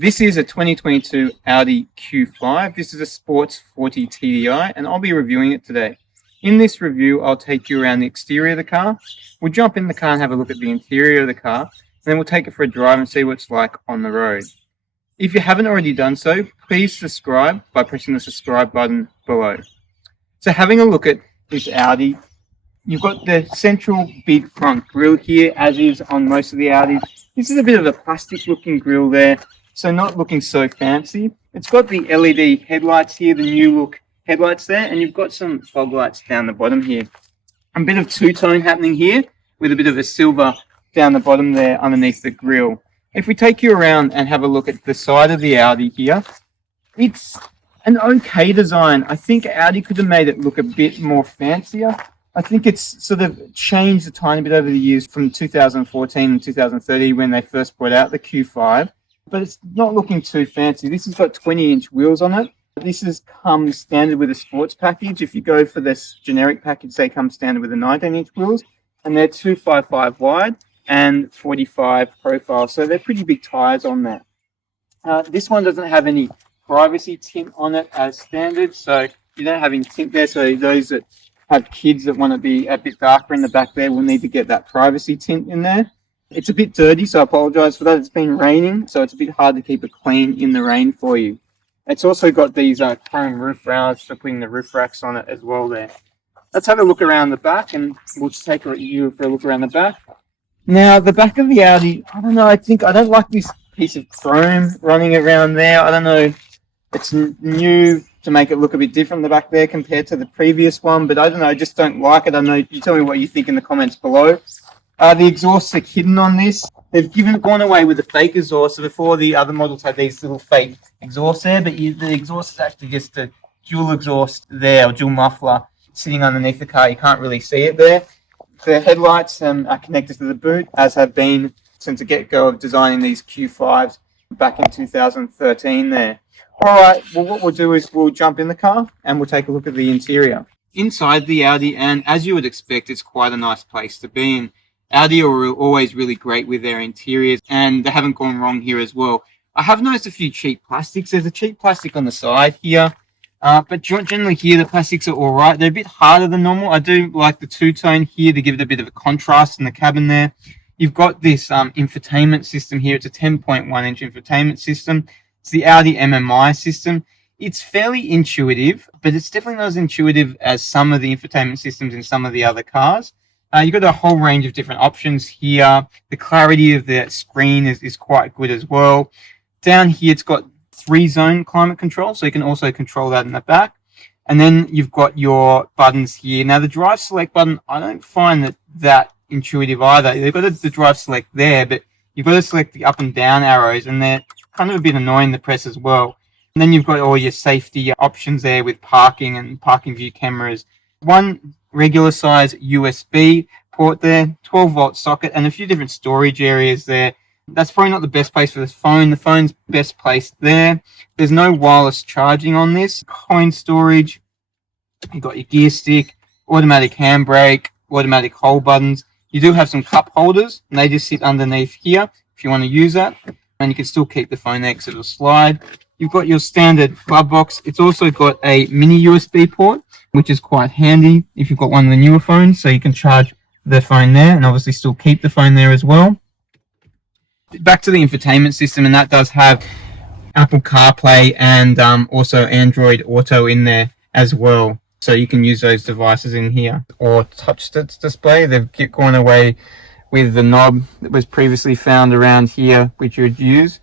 This is a 2022 Audi Q5. This is a Sports 40 TDI, and I'll be reviewing it today. In this review, I'll take you around the exterior of the car. We'll jump in the car and have a look at the interior of the car, and then we'll take it for a drive and see what it's like on the road. If you haven't already done so, please subscribe by pressing the subscribe button below. So having a look at this Audi, you've got the central big front grille here, as is on most of the Audis. This is a bit of a plastic looking grille there, so not looking so fancy. It's got the LED headlights here, the new look headlights there, and you've got some fog lights down the bottom here. A bit of two-tone happening here with a bit of a silver down the bottom there underneath the grille. If we take you around and have a look at the side of the Audi here, it's an okay design. I think Audi could have made it look a bit more fancier. I think it's sort of changed a tiny bit over the years from 2014 and 2013 when they first brought out the Q5, but it's not looking too fancy. This has got 20-inch wheels on it. This comes standard with a sports package. If you go for this generic package, they come standard with the 19-inch wheels, and they're 255 wide and 45 profile, so they're pretty big tires on that. This one doesn't have any privacy tint on it as standard, so you don't have any tint there, so those that have kids that want to be a bit darker in the back there will need to get that privacy tint in there. It's a bit dirty, so I apologize for that. It's been raining, so it's a bit hard to keep it clean in the rain for you. It's also got these chrome roof rails for putting the roof racks on it as well there. Let's have a look around the back, and we'll just take you for a look around the back. Now, the back of the Audi, I don't know, I don't like this piece of chrome running around there. I don't know, it's new to make it look a bit different the back there compared to the previous one, but I don't know, I just don't like it. I don't know, you tell me what you think in the comments below. The exhausts are hidden on this. They've gone away with the fake exhaust. So before, the other models had these little fake exhausts there, but the exhaust is actually just a dual exhaust there, or dual muffler sitting underneath the car. You can't really see it there. The headlights are connected to the boot, as have been since the get-go of designing these Q5s back in 2013 there. Alright, well what we'll do is we'll jump in the car and we'll take a look at the interior. Inside the Audi, and as you would expect, it's quite a nice place to be in. Audi are always really great with their interiors, and they haven't gone wrong here as well. I have noticed a few cheap plastics. There's a cheap plastic on the side here, but generally here the plastics are alright. They're a bit harder than normal. I do like the two-tone here to give it a bit of a contrast in the cabin there. You've got this infotainment system here. It's a 10.1-inch infotainment system. It's the Audi MMI system. It's fairly intuitive, but it's definitely not as intuitive as some of the infotainment systems in some of the other cars. You've got a whole range of different options here. The clarity of the screen is quite good as well. Down here, it's got 3-zone climate control, so you can also control that in the back. And then you've got your buttons here. Now, the drive select button, I don't find that intuitive either. They've got the drive select there, but you've got to select the up and down arrows, and they're kind of a bit annoying to press as well. And then you've got all your safety options there with parking and parking view cameras. One regular size USB port there, 12-volt socket, and a few different storage areas there. That's probably not the best place for this phone. The phone's best placed there. There's no wireless charging on this. Coin storage. You've got your gear stick, automatic handbrake, automatic hold buttons. You do have some cup holders, and they just sit underneath here if you want to use that. And you can still keep the phone there because it'll slide. You've got your standard glove box. It's also got a mini USB port, which is quite handy if you've got one of the newer phones, so you can charge the phone there and obviously still keep the phone there as well. Back to the infotainment system, and that does have Apple CarPlay and also Android Auto in there as well. So you can use those devices in here. Or touch display. They've gone away with the knob that was previously found around here, which you would use,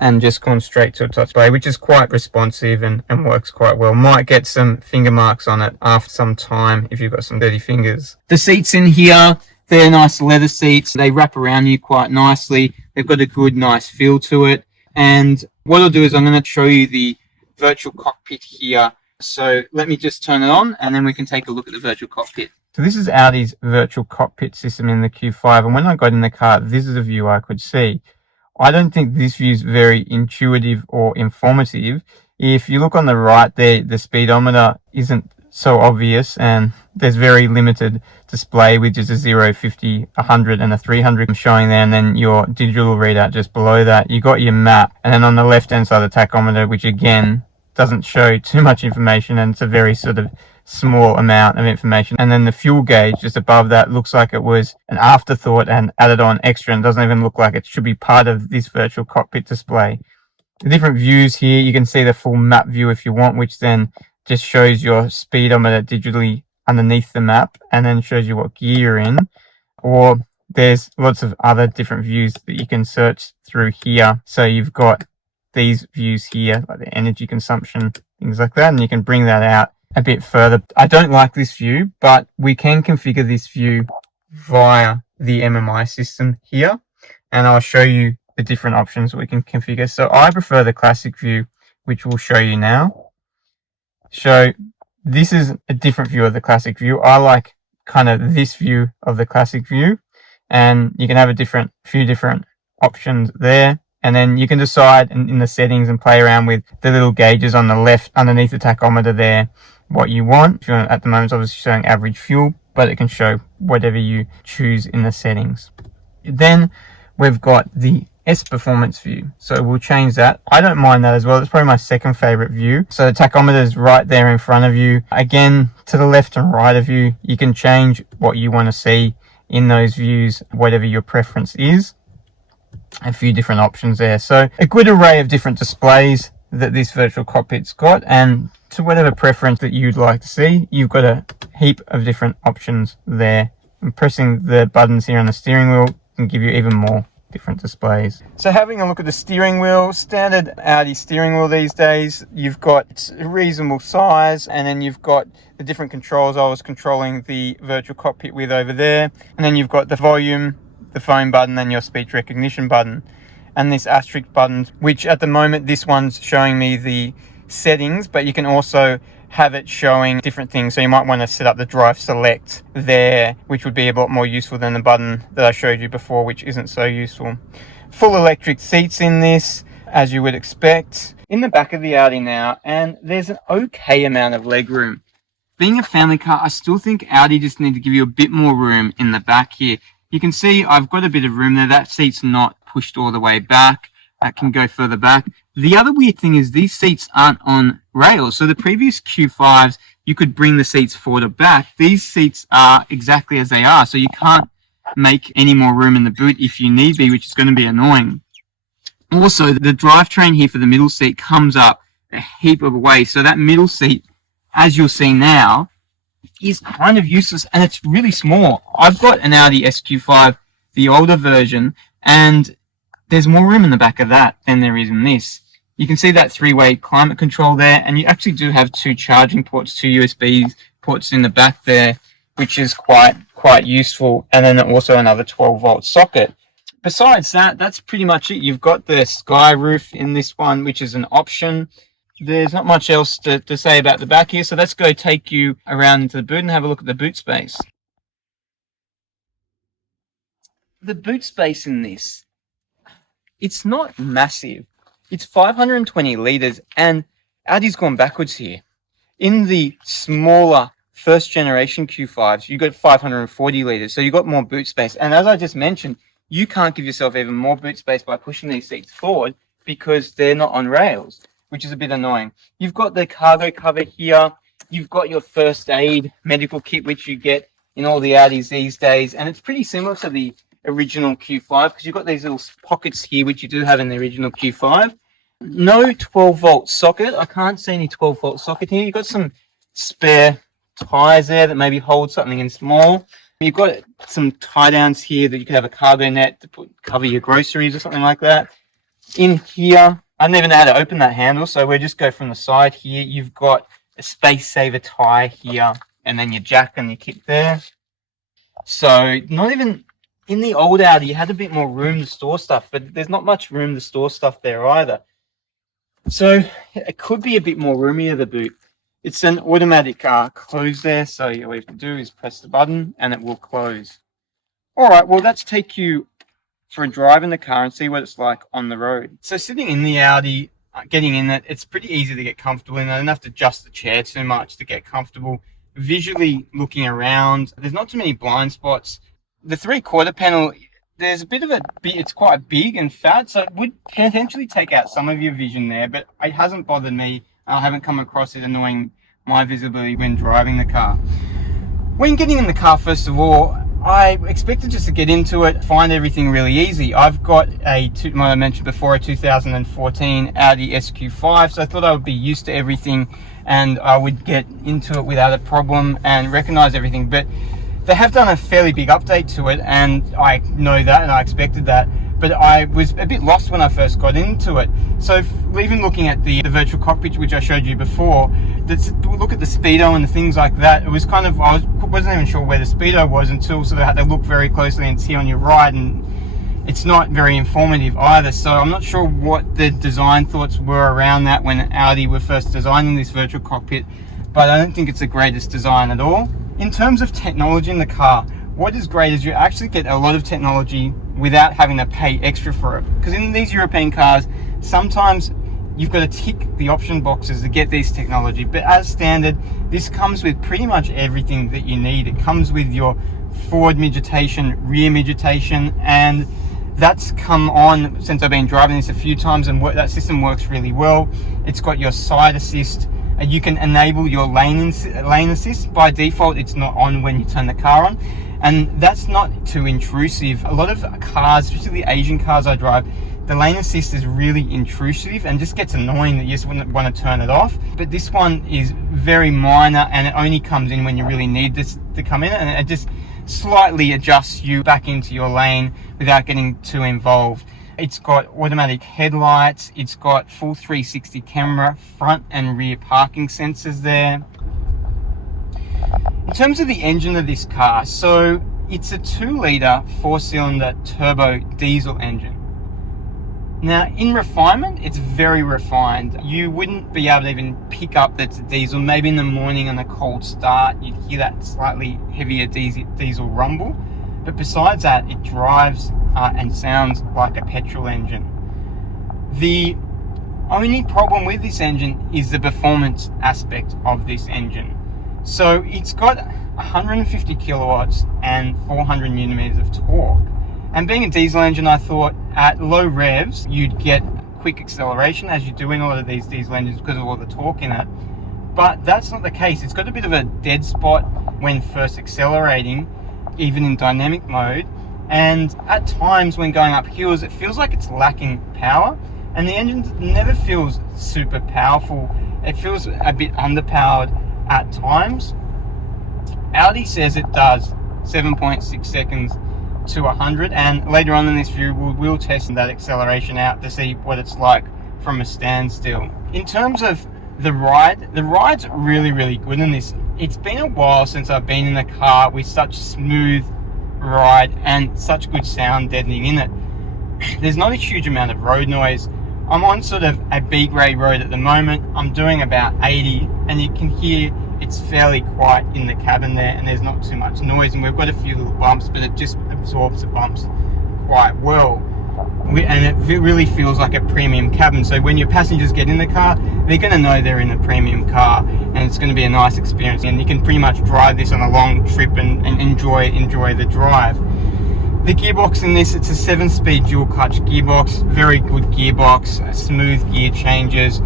and just gone straight to a touch display, which is quite responsive and works quite well. Might get some finger marks on it after some time if you've got some dirty fingers. The seats in here, they're nice leather seats. They wrap around you quite nicely. They've got a good, nice feel to it. And what I'll do is I'm going to show you the virtual cockpit here. So let me just turn it on, and then we can take a look at the virtual cockpit. So this is Audi's virtual cockpit system in the Q5, and when I got in the car, this is a view I could see. I don't think this view is very intuitive or informative. If you look on the right there, the speedometer isn't so obvious, and there's very limited display with just a 0, 50, 100 and a 300 showing there, and then your digital readout just below that. You got your map, and then on the left hand side the tachometer, which again doesn't show too much information, and it's a very sort of small amount of information. And then the fuel gauge just above that looks like it was an afterthought and added on extra, and doesn't even look like it should be part of this virtual cockpit display. The different views here, you can see the full map view if you want, which then just shows your speedometer digitally underneath the map, and then shows you what gear you're in. Or there's lots of other different views that you can search through here. So you've got these views here, like the energy consumption, things like that, and you can bring that out a bit further. I don't like this view, but we can configure this view via the MMI system here, and I'll show you the different options we can configure. So I prefer the classic view, which we'll show you now. So this is a different view of the classic view. I like kind of this view of the classic view, and you can have a few different options there, and then you can decide in the settings and play around with the little gauges on the left underneath the tachometer there what you want. At the moment it's obviously showing average fuel, but it can show whatever you choose in the settings. Then we've got the S performance view, so we'll change that. I don't mind that as well. It's probably my second favorite view. So the tachometer is right there in front of you. Again, to the left and right of you, you can change what you want to see in those views, whatever your preference is. A few different options there, so a good array of different displays that this virtual cockpit's got, and to whatever preference that you'd like to see, you've got a heap of different options there. And pressing the buttons here on the steering wheel can give you even more different displays. So having a look at the steering wheel, standard Audi steering wheel these days, you've got a reasonable size, and then you've got the different controls I was controlling the virtual cockpit with over there, and then you've got the volume, the phone button, and your speech recognition button, and this asterisk button, which at the moment this one's showing me the settings, but you can also have it showing different things. So you might want to set up the drive select there, which would be a lot more useful than the button that I showed you before, which isn't so useful. Full electric seats in this, as you would expect. In the back of the Audi now, and there's an okay amount of leg room. Being a family car, I still think Audi just need to give you a bit more room in the back here. You can see I've got a bit of room there. That seat's not pushed all the way back. That can go further back. The other weird thing is these seats aren't on rails. So the previous Q5s, you could bring the seats forward or back. These seats are exactly as they are. So you can't make any more room in the boot if you need be, which is going to be annoying. Also, the drivetrain here for the middle seat comes up a heap of way. So that middle seat, as you'll see now, is kind of useless, and it's really small. I've got an Audi SQ5, the older version, and there's more room in the back of that than there is in this. You can see that three-way climate control there, and you actually do have two charging ports, two USB ports in the back there, which is quite useful, and then also another 12-volt socket. Besides that, that's pretty much it. You've got the sky roof in this one, which is an option. There's not much else to say about the back here, so let's go take you around into the boot and have a look at the boot space. The boot space in this, it's not massive. It's 520 litres, and Audi's gone backwards here. In the smaller first generation Q5s, you got 540 litres, so you got more boot space. And as I just mentioned, you can't give yourself even more boot space by pushing these seats forward because they're not on rails, which is a bit annoying. You've got the cargo cover here. You've got your first aid medical kit, which you get in all the Audis these days. And it's pretty similar to the original Q5 because you've got these little pockets here, which you do have in the original Q5. No 12-volt socket. I can't see any 12-volt socket here. You've got some spare ties there that maybe hold something in small. You've got some tie downs here that you could have a cargo net to cover your groceries or something like that. In here, I don't even know how to open that handle, so we'll just go from the side here. You've got a space saver tie here, and then your jack and your kit there. So not even in the old Audi, you had a bit more room to store stuff, but there's not much room to store stuff there either. So it could be a bit more roomier, the boot. It's an automatic close there, so all you have to do is press the button and it will close. All right, well, let's take you for a drive in the car and see what it's like on the road. So sitting in the Audi, getting in it. It's pretty easy to get comfortable in it. I don't have to adjust the chair too much to get comfortable. Visually looking around, there's not too many blind spots. The 3/4 panel, there's a bit of it's quite big and fat, so it would potentially take out some of your vision there, but it hasn't bothered me. I haven't come across it annoying my visibility when driving the car. When getting in the car, first of all, I expected just to get into it, find everything really easy. I've got I mentioned before, a 2014 Audi Q5, so I thought I would be used to everything and I would get into it without a problem and recognize everything. But they have done a fairly big update to it, and I know that and I expected that, but I was a bit lost when I first got into it. So even looking at the virtual cockpit, which I showed you before, look at the speedo and the things like that, it was kind of, I wasn't even sure where the speedo was until sort of had to look very closely and see on your right, and it's not very informative either. So I'm not sure what the design thoughts were around that when Audi were first designing this virtual cockpit, but I don't think it's the greatest design at all. In terms of technology in the car, what is great is you actually get a lot of technology without having to pay extra for it. Because in these European cars, sometimes you've got to tick the option boxes to get this technology. But as standard, this comes with pretty much everything that you need. It comes with your forward midgetation, rear midgetation, and that's come on since I've been driving this a few times, and that system works really well. It's got your side assist. You can enable your lane assist. By default, it's not on when you turn the car on, and that's not too intrusive. A lot of cars, especially the Asian cars I drive, the lane assist is really intrusive and just gets annoying that you just wouldn't want to turn it off. But this one is very minor, and it only comes in when you really need this to come in, and it just slightly adjusts you back into your lane without getting too involved. It's got automatic headlights, it's got full 360 camera, front and rear parking sensors there. In terms of the engine of this car, so it's a 2-litre 4-cylinder turbo diesel engine. Now, in refinement, it's very refined. You wouldn't be able to even pick up that it's a diesel. Maybe in the morning on a cold start, you'd hear that slightly heavier diesel rumble. But besides that, it drives and sounds like a petrol engine. The only problem with this engine is the performance aspect of this engine. So it's got 150 kilowatts and 400 newton-meters of torque. And being a diesel engine, I thought at low revs, you'd get quick acceleration, as you do in a lot of these diesel engines because of all the torque in it. But that's not the case. It's got a bit of a dead spot when first accelerating, even in dynamic mode. And at times when going up hills, it feels like it's lacking power. And the engine never feels super powerful. It feels a bit underpowered at times. Audi says it does 7.6 seconds to 100, and later on in this review we'll test that acceleration out to see what it's like from a standstill. In terms of the ride's really good in this. It's been a while since I've been in a car with such smooth ride and such good sound deadening in it. There's not a huge amount of road noise. I'm on sort of a B grade road at the moment. I'm doing about 80, and you can hear it's fairly quiet in the cabin there, and there's not too much noise, and we've got a few little bumps, but it just absorbs the bumps quite well. And it really feels like a premium cabin, so when your passengers get in the car, they're going to know they're in a premium car, and it's going to be a nice experience, and you can pretty much drive this on a long trip and enjoy the drive. The gearbox in this, it's a 7-speed dual clutch gearbox, very good gearbox, smooth gear changes.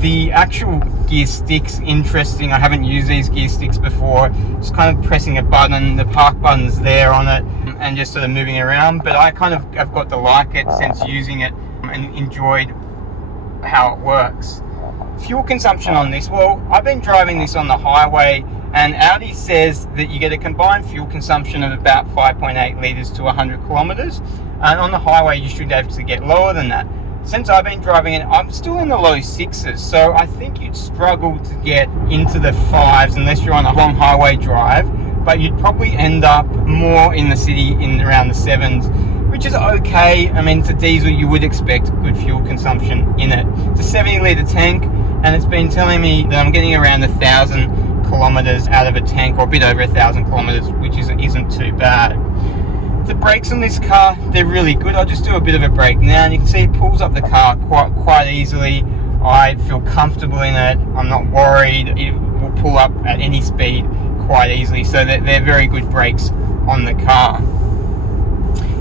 The actual gear sticks, interesting. I haven't used these gear sticks before. Just kind of pressing a button, the park button's there on it, and just sort of moving around. But I kind of have got to like it since using it and enjoyed how it works. Fuel consumption on this, well, I've been driving this on the highway, and Audi says that you get a combined fuel consumption of about 5.8 litres to 100 kilometres, and on the highway you should actually get lower than that. Since I've been driving it, I'm still in the low 6s, so I think you'd struggle to get into the 5s unless you're on a long highway drive, but you'd probably end up more in the city in around the 7s, which is okay. I mean, it's a diesel, you would expect good fuel consumption in it. It's a 70-litre tank, and it's been telling me that I'm getting around 1,000 kilometres out of a tank, or a bit over 1,000 kilometres, which isn't too bad. The brakes on this car, they're really good. I'll just do a bit of a brake now, and you can see it pulls up the car quite easily. I feel comfortable in it. I'm not worried. It will pull up at any speed quite easily, so they're very good brakes on the car.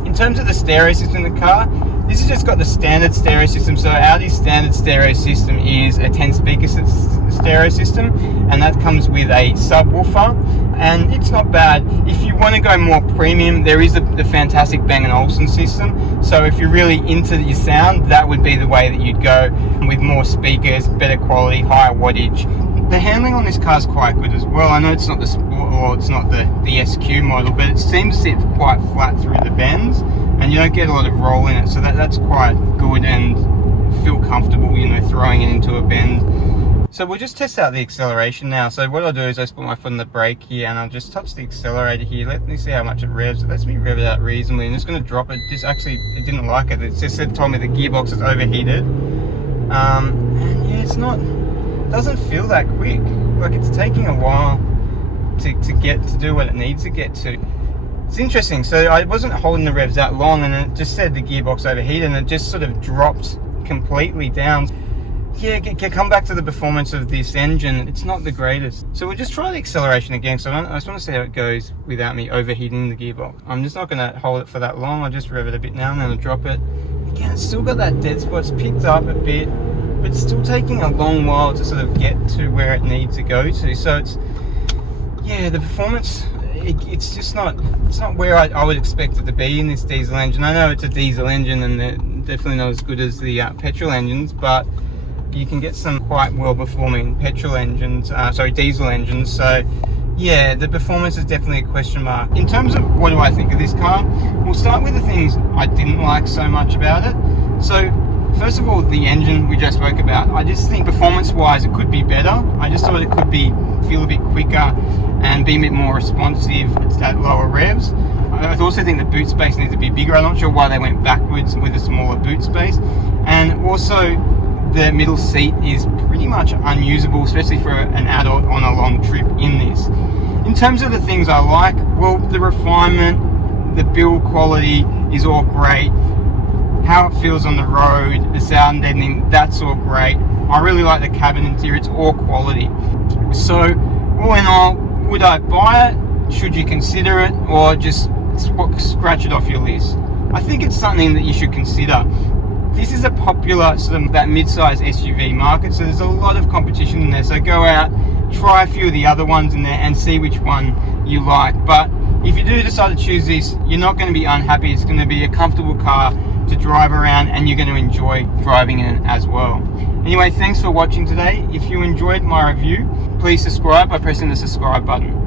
In terms of the stereo system in the car, this has just got the standard stereo system. So Audi's standard stereo system is a 10 speaker stereo system, and that comes with a subwoofer, and it's not bad. If you want to go more premium, there is the fantastic Bang & Olufsen system. So if you're really into your sound, that would be the way that you'd go, with more speakers, better quality, higher wattage. The handling on this car is quite good as well. I know it's not the Sport, or it's not the SQ model, but it seems to sit quite flat through the bends, and you don't get a lot of roll in it, so that's quite good, and feel comfortable, you know, throwing it into a bend. So we'll just test out the acceleration now. So what I'll do is I just put my foot on the brake here, and I'll just touch the accelerator here. Let me see how much it revs. It lets me rev it out reasonably. I'm just going to drop it. Just actually, it didn't like it. It just told me the gearbox is overheated. And yeah, it's not. Doesn't feel that quick. Like, it's taking a while to do what it needs to get to. It's interesting. So I wasn't holding the revs that long, and it just said the gearbox overheated, and it just sort of dropped completely down. Yeah, come back to the performance of this engine. It's not the greatest. So we'll just try the acceleration again. So I just want to see how it goes without me overheating the gearbox. I'm just not going to hold it for that long. I'll just rev it a bit now, and then I'll drop it. Again, it's still got that dead spot. It's picked up a bit, but it's still taking a long while to sort of get to where it needs to go to. So it's, yeah, the performance, it's just not, it's not where I would expect it to be in this diesel engine. I know it's a diesel engine, and they're definitely not as good as the petrol engines, but you can get some quite well performing petrol engines, diesel engines. So yeah, the performance is definitely a question mark. In terms of what do I think of this car, we'll start with the things I didn't like so much about it. So first of all, the engine we just spoke about. I just think performance-wise it could be better. I just thought it could feel a bit quicker and be a bit more responsive at lower revs. I also think the boot space needs to be bigger. I'm not sure why they went backwards with a smaller boot space. And also, the middle seat is pretty much unusable, especially for an adult on a long trip in this. In terms of the things I like, well, the refinement, the build quality is all great. How it feels on the road, the sound deadening, that's all great. I really like the cabin interior, it's all quality. So, all in all, would I buy it? Should you consider it? Or just scratch it off your list? I think it's something that you should consider. This is a popular sort of that mid-size SUV market, so there's a lot of competition in there. So go out, try a few of the other ones in there, and see which one you like. But if you do decide to choose this, you're not going to be unhappy. It's going to be a comfortable car to drive around, and you're going to enjoy driving in it as well. Anyway, thanks for watching today. If you enjoyed my review, please subscribe by pressing the subscribe button.